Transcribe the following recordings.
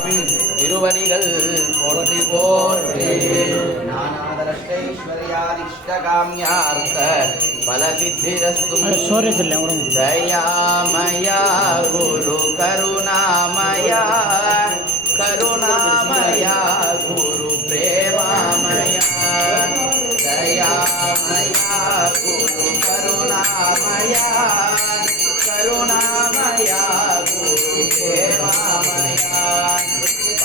திருவடிகள் போற்றி போற்றி. ஞானாதரஷ்டைஸ்வரியாதிஷ்டகாமியார்த்த பலசித்திரஸ்தும் தயாமயா குரு கருணாமயா. கருணாமயா குரு பிரேமாமயா. தயாமயா குரு கருணாமயா. கருணாமயா குரு பிரேமாமயா.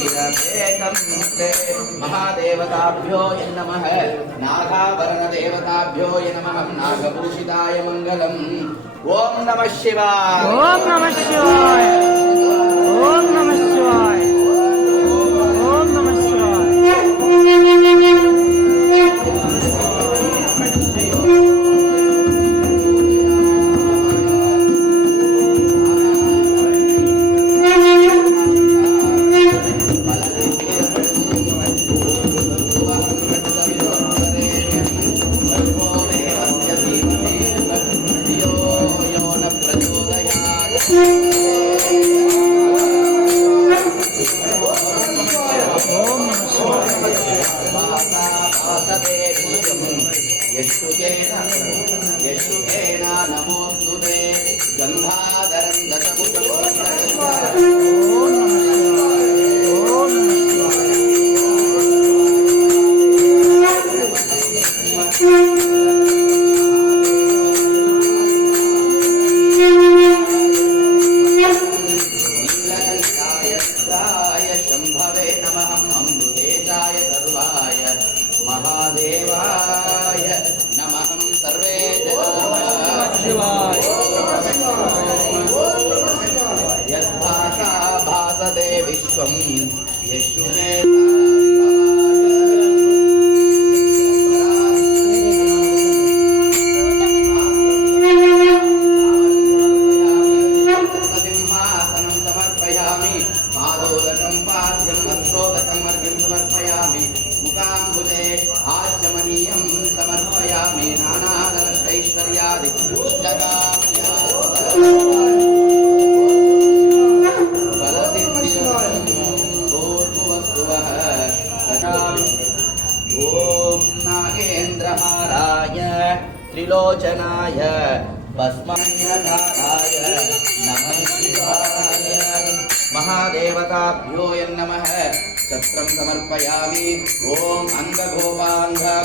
క్షీరవేకంస్తే మహాదేవతాభ్యో నమ నాగాభరణ నమ నాగభూషితాయ మంగళం ఓం నమ శివాయ ఓం నమ శివాయ ఓం నమ శివాయ Música yes sir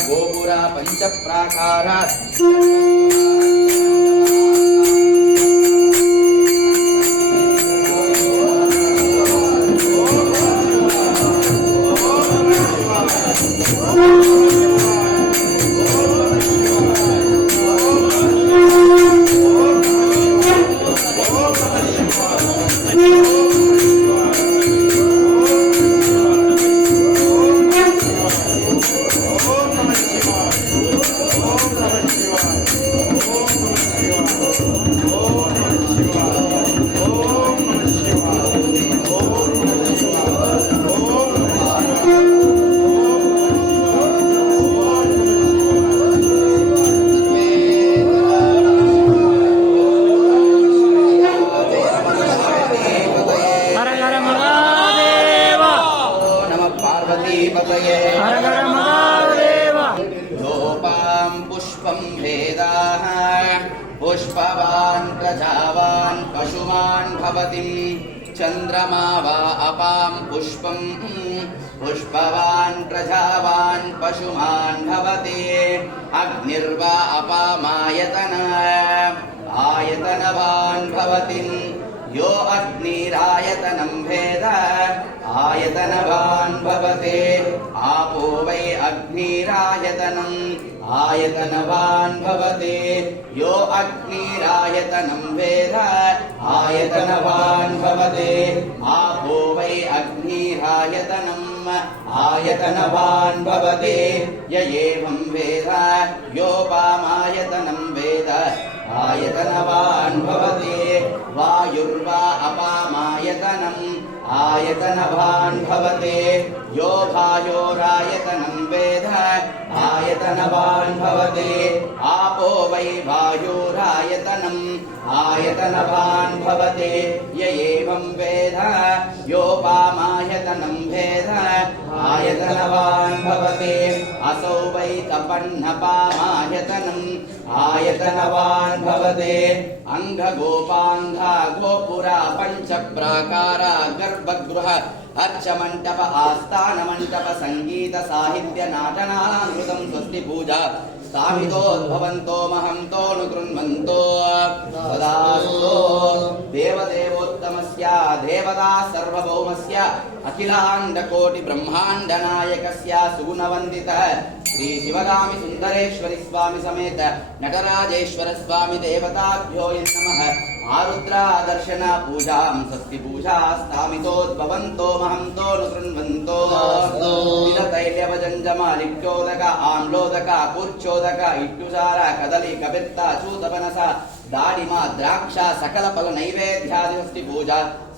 गोपुरा पञ्चप्राकारा अग्निर्वा अपामायतन आयतनवान् भवति यो अग्निरायतनं भेद आयतनवान् भवते आपो वै अग्निरायतनम् आयतनवान् भवते यो अग्निरायतनं वेद आयतनवान् भवते आपो आयतनवान् भवति य एवं वेद योपामायतनं वेद आयतनवान् भवति वायुर्वा अपामायतनम् आयतनवान् भवति यो भायोरायतनं वेद आयतनवान् भवति आपो वै वायुरायतनम् आयतनवान् भवति य एवं वेद योपामायतनं वेद आयतनवान् भवति असौ वै कपन्नपामायतनम् आयतनवान् भवति अङ्गगोपाङ्गा गोपुरा पञ्चप्राकारा गर्भगृह अर्चमण्डप आस्थानमण्डप सङ्गीत साहित्य नाटनानामृतं स्वस्ति पूजा स्थापितोद्भवन्तो महन्तोऽनुगृह्णन्तो तदास्तो देवदेवोत्तमस्य देवता सार्वभौमस्य अखिलाण्डकोटिब्रह्माण्डनायकस्य सुगुणवन्दितः श्री शिवगामि सुन्दरेश्वरि स्वामि समेत नटराजेश्वर स्वामि देवताभ्यो नमः ఆరుద్రాదర్శన పూజాం స్వస్తి పూజాస్తామితోద్భవంతో మహంతో ను తైల్యవజంజమాలిక్యోదక ఆమ్లోదక కూర్చోదక ఇట్టుసార కదలి కవిత్త చూతపనస దాడిమ ద్రాక్ష సకల ఫల నైవేద్యాది స్వస్తి పూజ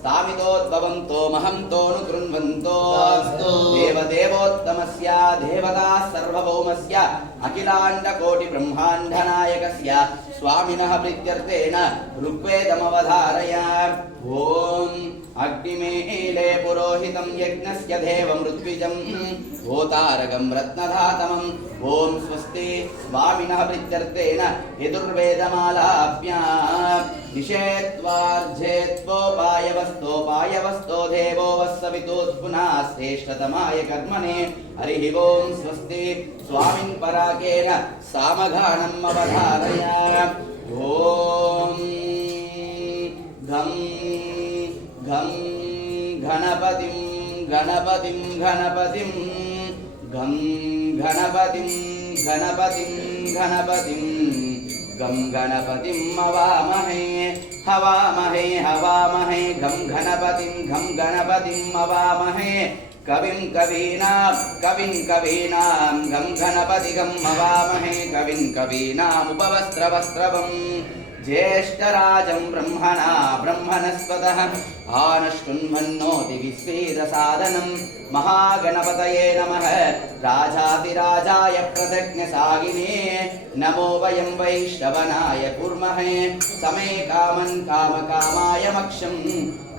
స్థావితోద్భవంతో మహంతోను గృణ్వంతో దేవదేవోత్తమస్య దేవతా సర్వభౌమస్య అఖిలాండ కోటి బ్రహ్మాండ నాయకస్య స్వామినః ప్రీత్యర్థేన ఋగ్వేదమవధారయ ఓం. అగ్నిమేలే పురోహితం యజ్ఞస్య దేవం ఋత్విజం భూతారకం రత్నధాతమం ఓం స్వస్తి స్వామిన ప్రిత్యర్థేన యదుర్వేదమాలాభ్యా నిషేత్వార్జేత్వోపాయవస్తోపాయవస్తో దేవో వస్సవితోత్పునా శ్రేష్టతమాయ కర్మణే హరి ఓం స్వస్తి స్వామిన్ పరాకేణ సామఘానం అవధారయ ఓం గం घं गणपतिं गणपतिं गणपतिं घं गणपतिं गणपतिं गणपतिं गं गणपतिं हवामहे हवामहे हवामहे घं गणपतिं घं गणपतिं हवामहे। कविं कवीनां कविं कवीनां, गं गणपतिगं हवामहे, कविं कवीनामुपवस्त्रवस्त्रवम् ज्येष्ठराजं ब्रह्मणा ब्रह्मणस्पतः आनशृण्वन्नोति विस्फीरसादनं महागणपतये नमः राजातिराजाय प्रसज्ञसागिने नमो वयं वैष्णवनाय कुर्महे समे कामन् कामकामाय मक्षं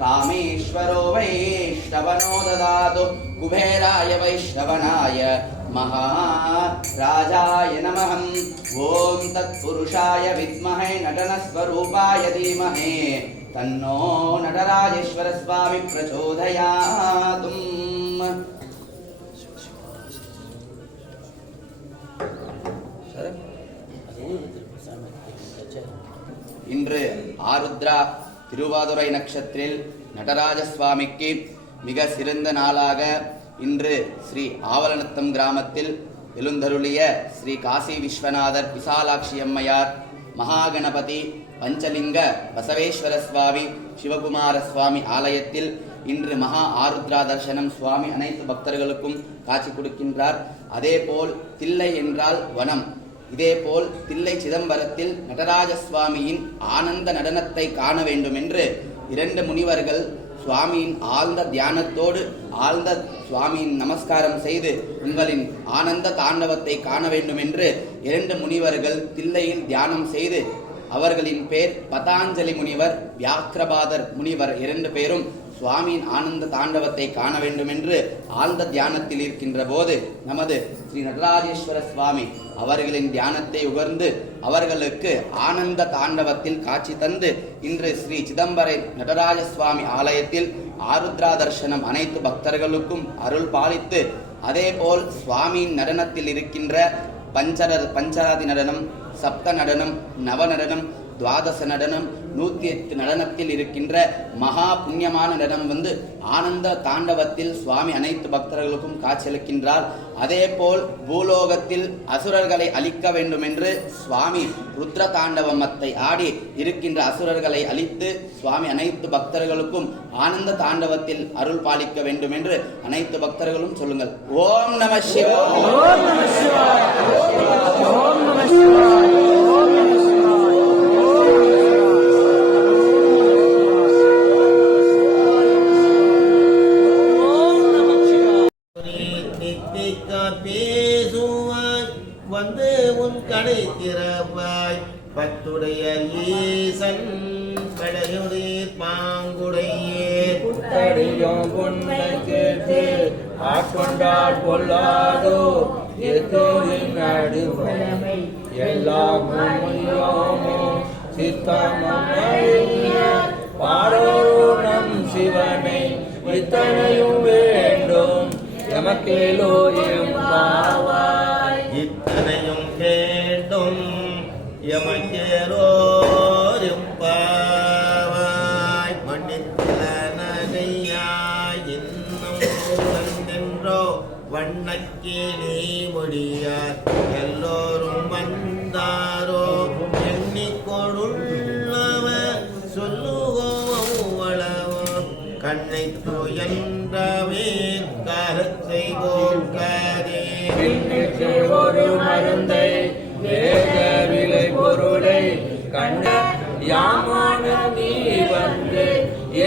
कामेश्वरो वैष्णवनो ददातु कुबेराय वैष्णवनाय महाराजाय नमः ॐ तत्पुरुषाय विद्महे नटनस्वरूपाय धीमहि तन्नो नटराजेश्वरस्वामि प्रचोदयातुम् இன்று ஆருத்ரா திருவாதுரை நட்சத்திரில் நடராஜ சுவாமிக்கு மிக சிறந்த நாளாக இன்று ஸ்ரீ ஆவலநத்தம் கிராமத்தில் எழுந்தருளிய ஸ்ரீ காசி விஸ்வநாதர் விசாலாட்சி அம்மையார் மகாகணபதி பஞ்சலிங்க பசவேஸ்வர சுவாமி சிவகுமார சுவாமி ஆலயத்தில் இன்று மகா ஆருத்ரா தர்சனம் சுவாமி அனைத்து பக்தர்களுக்கும் காட்சி கொடுக்கின்றார். அதேபோல் தில்லை என்றால் வனம். இதேபோல் தில்லை சிதம்பரத்தில் நடராஜ சுவாமியின் ஆனந்த நடனத்தை காண வேண்டும் என்று இரண்டு முனிவர்கள் சுவாமியின் ஆழ்ந்த தியானத்தோடு ஆழ்ந்த சுவாமியின் நமஸ்காரம் செய்து உங்களின் ஆனந்த தாண்டவத்தை காண வேண்டும் என்று இரண்டு முனிவர்கள் தில்லையில் தியானம் செய்து அவர்களின் பேர் பதாஞ்சலி முனிவர் வியாக்கிரபாதர் முனிவர் இரண்டு பேரும் சுவாமியின் ஆனந்த தாண்டவத்தை காண வேண்டும் என்று ஆழ்ந்த தியானத்தில் இருக்கின்ற போது நமது ஸ்ரீ நடராஜேஸ்வர சுவாமி அவர்களின் தியானத்தை உகர்ந்து அவர்களுக்கு ஆனந்த தாண்டவத்தில் காட்சி தந்து இன்று ஸ்ரீ சிதம்பரை நடராஜ சுவாமி ஆலயத்தில் ஆருத்ரா தர்சனம் அனைத்து பக்தர்களுக்கும் அருள் பாலித்து அதேபோல் சுவாமியின் நடனத்தில் இருக்கின்ற பஞ்சர பஞ்சராதி நடனம் சப்த நடனம் நவ நடனம் துவாதச நடனம் நூத்தி எட்டு நடனத்தில் இருக்கின்ற மகா புண்ணியமான நடனம் வந்து ஆனந்த தாண்டவத்தில் சுவாமி அனைத்து பக்தர்களுக்கும் காட்சியளிக்கின்றார். அதேபோல் பூலோகத்தில் அசுரர்களை அழிக்க வேண்டும் என்று சுவாமி ருத்ர தாண்டவமத்தை ஆடி இருக்கின்ற அசுரர்களை அழித்து சுவாமி அனைத்து பக்தர்களுக்கும் ஆனந்த தாண்டவத்தில் அருள் பாலிக்க வேண்டும் என்று அனைத்து பக்தர்களும் சொல்லுங்கள். ஓம் நம சிவாய. ஓம் நம சிவாய. ஓம் நம சிவாய. ஓம் நம திறவாய் பத்துடைய ஈசன் கடையுடைய பாங்குடையே புத்தடியும் உன்னை கேட்டு ஆட்கொண்டால் கொள்ளாதோ எத்தோரின் நடுவமை எல்லாம் உண்மையோமோ சித்தமும் பாடோனம் சிவனை இத்தனையும் வேண்டும். எமக்கேலோ எம் பாவாய். இத்தனையும் எமக்கேரோரும் பாவாய் மன்னித்தில நகையாய் இன்னும் வண்ணக்கீழே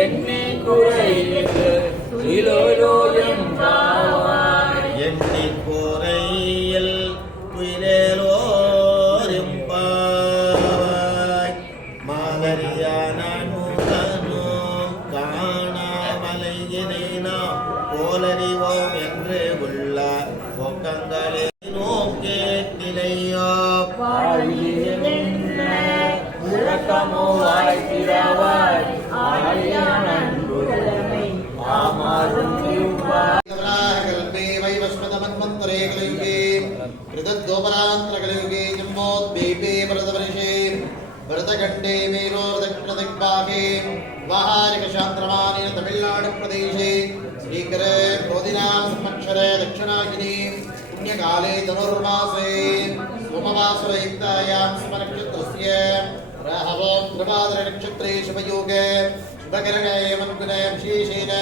എന്നെ കുഴയിലേക്ക് ശിലോലോയം సంవత్సరే దక్షిణాగిని పుణ్యకాళే ధనుర్మాసే సోమవాసురయుక్తాయాం శుభనక్షత్రస్య రాహవం ధ్రువాదరనక్షత్రే శుభయోగే శుభకరణే మనుగుణే విశేషేణ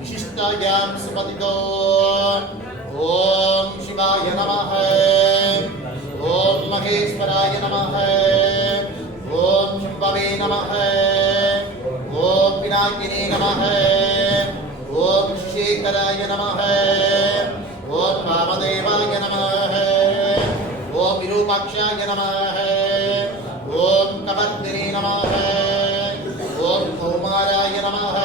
విశిష్టాయాం సుపతితో ఓం శివాయ నమ ఓం మహేశ్వరాయ నమ ఓం శంభవే నమ ఓం వినాయకినే నమ ஓம் ஸ்ரீகராய நமக ஓம் ராமதேவாய நமக ஓம் விரூபாட்சாய நமக ஓம் கமர்த்தினி நமக ஓம் கௌமாராய நமக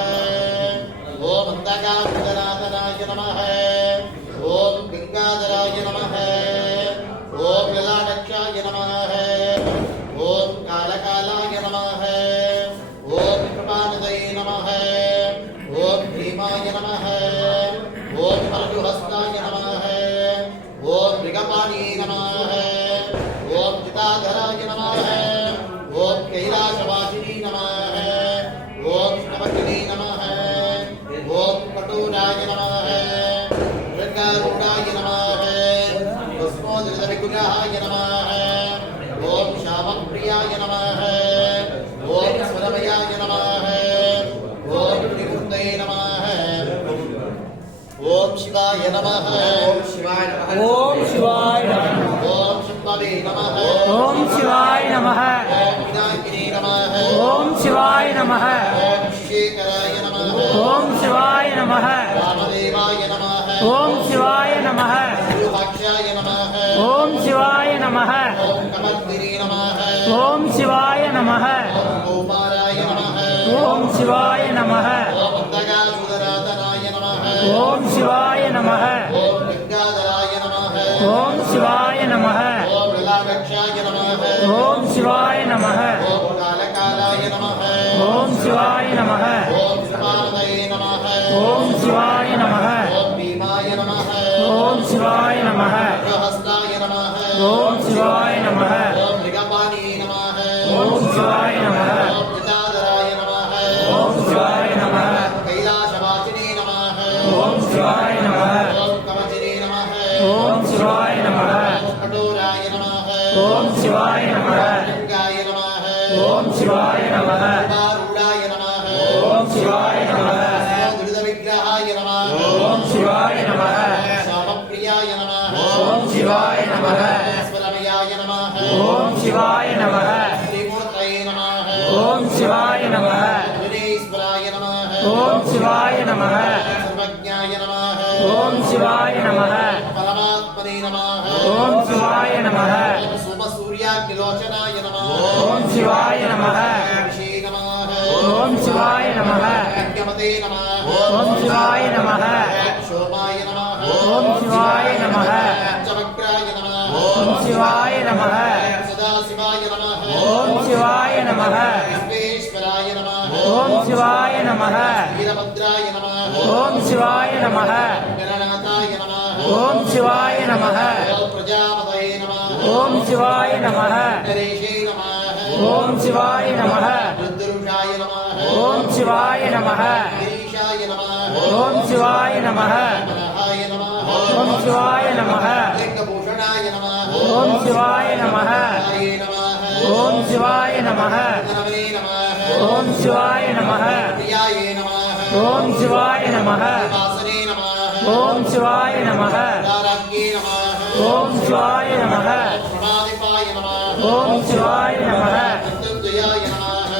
ஓம் தகாந்தநாதனாய நமக ஓம் சிவாய் ஓம் சிவாய் நம ஓம் சிவாய் நம ஓம் சிவாய நம ஓம் சிவாய நம ஓம் சிவாய நம ஓம் சிவாய நம ஓம் சிவாய நம ஓம் சிவாய நமக. ஓம் கங்காதராய நமக ஓம் சிவாய நமக. ஓம் லலாட்சாய நமக ஓம் சிவாய நமக. ஓம் காலகாலாய நமக ஓம் சிவாய நமக ஓம் சமானதய நமக. ஓம் சிவாய நமக. ஓம் சிவாய நமக. ஓம் சிவாய நமக. ஓம் சிவாய நமக. சிவாய நம. உபாரூடாய நமः. ஓம் சிவாய நம. துரித விக்கிரகாய நமः. ஓம் சிவாய நம. சாமப்பிரியாய நமः. ஓம் சிவாய நம. ஸ்மரணயாய நமः. ஓம் சிவாய நம. ஸ்ரீமூர்த்தயே நமः. ஓம் சிவாய நம. வினேஸ்வராய நமः. ஓம் சிவாய நம. சர்வஜாய நமः. ஓம் சிவாய நம. சிவாய ஓம் சிவாய நம ஓம் சிவாய நம ஓம் சிவாய நம ஓம் சிவாய நம ஓம் சிவாய நம ஓம் சிவாய நம ஓம் சிவாய நம ஓம் சிவாய நம ஓம் சிவாய நம ஓம் சிவாய நம கிரீஷாய நமः ஓம் சிவாய நம மனஹாய நமः ஓம் சிவாய நம லிங்கபூஷணாய நமः ஓம் சிவாய நம ஆயே நமः ஓம் சிவாய நம நரவே நமः ஓம் சிவாய நம பிரியாயே நமः ஓம் சிவாய நம வாசனே நமः ஓம் சிவாய நம தாராக்யே நமः ஓம் சிவாய நம பிரமாதிபாய நமः ஓம் சிவாய நம மருத்துவயாய நமः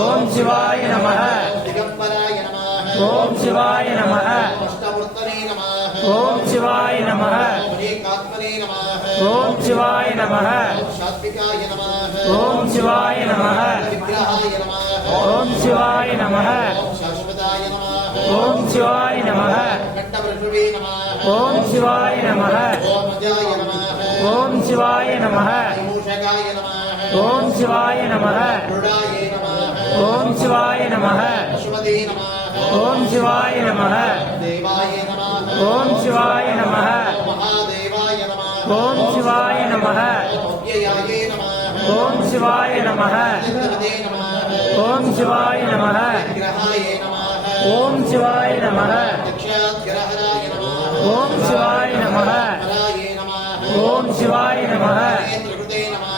ஓம் சிவாய நம திகம்பராய நமः ஓம் சிவாய நம அஷ்டமூர்த்தனே நமः ஓம் சிவாய நம ஏகாத்மனே நமः ஓம் சிவாய நம சாத்விகாய நமः ஓம் சிவாய நம விக்கிரகாய நமः ஓம் சிவாய நம சாஸ்வதாய நமः ஓம் சிவாய நம கட்டபிரசுவே நமः ஓம் சிவாய நம ஓம் அஜாய நமः ஓம் சிவாய நம மூஷகாய நமः ஓம் சிவாய நம குருடாய நமः ஓம் சிவாய நம பசுமதே நமः ஓம் சிவாய நம தேவாய நமः ஓம் சிவாய நம மகாதேவாய நமः ஓம் சிவாய நம அவ்யயாயே நமः ஓம் சிவாய நம சித்தவதே நமः ஓம் சிவாய நம விக்கிரகாய நமः ஓம் சிவாய நம தக்ஷாத்கரஹராய நமः ஓம் சிவாய நம ஹராய நமः ஓம் சிவாய நம நேத்ரகிருதே நமः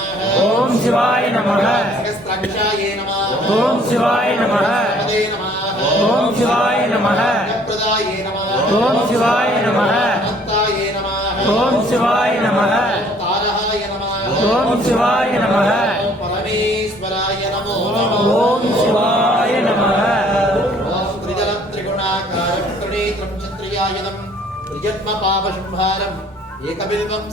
ஓம் சிவாய நம சகஸ்திராட்சாயே நமः ஓம் சிவாய நம ஓம் சிவாய நம ஓம் சிவாய நம ஓம் சிவாய நம ஓம் சிவாய நம ஓம் சிவாய நம ஓம் திரிஜலம் திரிகுணாகாரம் திரிநேத்திரம் சத்ரியாயுதம் திரிஜன்ம பாபசம்ஹாரம் ஏகபில்வம்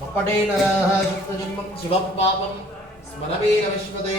మప్పటే నరాహ జన్మం శివ పాపం స్మరవీర విశ్వదే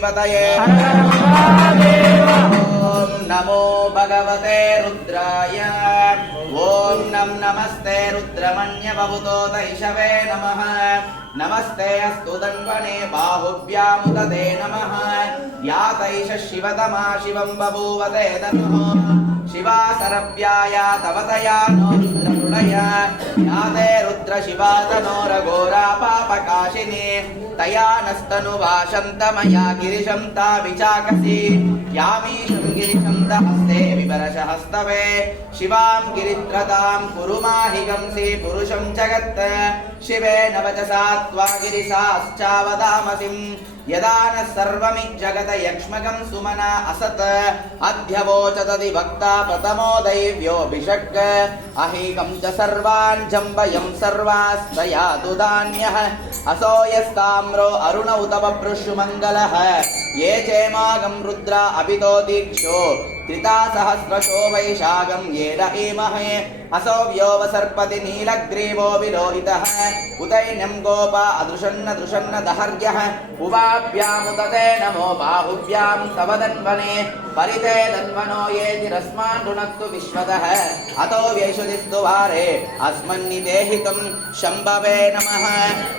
శ్రీపతయే ఓం నమో భగవతే రుద్రాయ ఓం నం నమస్తే రుద్రమణ్య భవతో దైషవే నమ నమస్తే అస్తు దన్వనే బాహువ్యాముదే నమ యాతైష శివతమా శివం బభూవతే నమో శివాసరవ్యాయ తవతయా నో రుద్రమృడయ యాతే రుద్ర శివాతనోరఘోరా పాపకాశిని रुद्रमृडय या ते रुद्र शिवा तनोरघोरा पापकाशिनी तया नस्तनुवाशन्तमया गिरिशं ता विचाकसि यामीशं गिरिशं दहस्ते विवरशहस्तवे शिवां गिरित्रतां कुरु माहिगंसि पुरुषं जगत् शिवेन वचसा त्वा गिरिसाश्चावदामसिम् यदा न सर्वमिज्जगत यक्ष्मकं सुमना असत् अध्यवोचतदि भक्ता प्रथमो दैव्योऽभिषक् अहीकं च सर्वान् जम्बयं सर्वास्तया दुदान्यः असो यस्ताम्रो अरुण उत बभ्रुषुमङ्गलः ये चेमागं रुद्रा अभितो दीक्षो त्रिता सहस्रशो वैशाखं येन ईमहे असो व्योवसर्पति नीलग्रीवो विलोहितः उदैन्यं गोप अदृशन्न दृशन्न दहर्यः उवाभ्यामुदते नमो बाहुभ्यां तव दन्वने परिते दन्वनो ये तिरस्मान् रुणक्तु विश्वतः अतो व्यैषुदिस्तु वारे अस्मन्निदेहितं शम्भवे नमः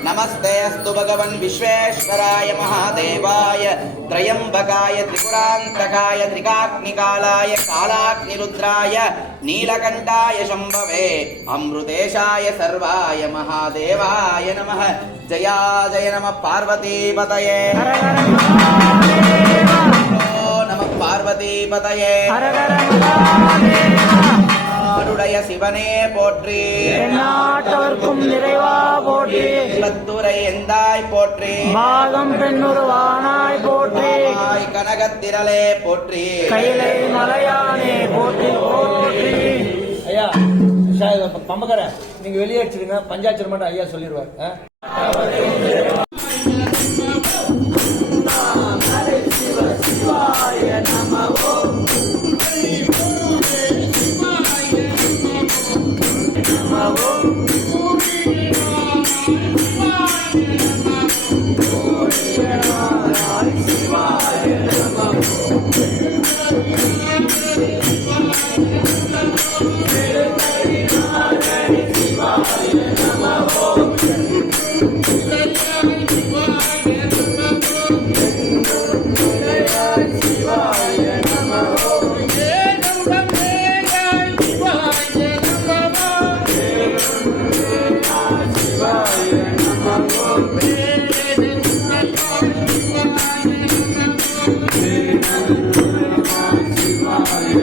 नमस्ते अस्तु भगवन् विश्वेश्वराय महादेवाय त्रयम्बकाय त्रिपुरान्तकाय त्रिकाग्निकालाय कालाग्निरुद्राय नीलकण्ठाय शम्भवे अमृतेशाय सर्वाय महादेवाय नमः जया जय नमः पार्वतीपतये हर हर महादेव ओ नमः पार्वतीपतये உடைய சிவனே போற்றி. நாட்டவர்க்கும் நிறைவா போற்றி. பத்துரை எந்தாய் போற்றி. மாதம் பெண்ணுருவானாய் போற்றி. ஆய் கனகத்திரளே போற்றி. கைலை மலையானே போற்றி போற்றி. ஐயா பம்பக்கரை நீங்க வெளியேற்றுங்க பஞ்சாட்சர் மட்டும் ஐயா சொல்லிடுவார்.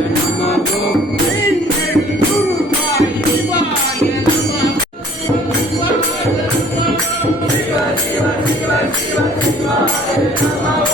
Shiva, Shiva,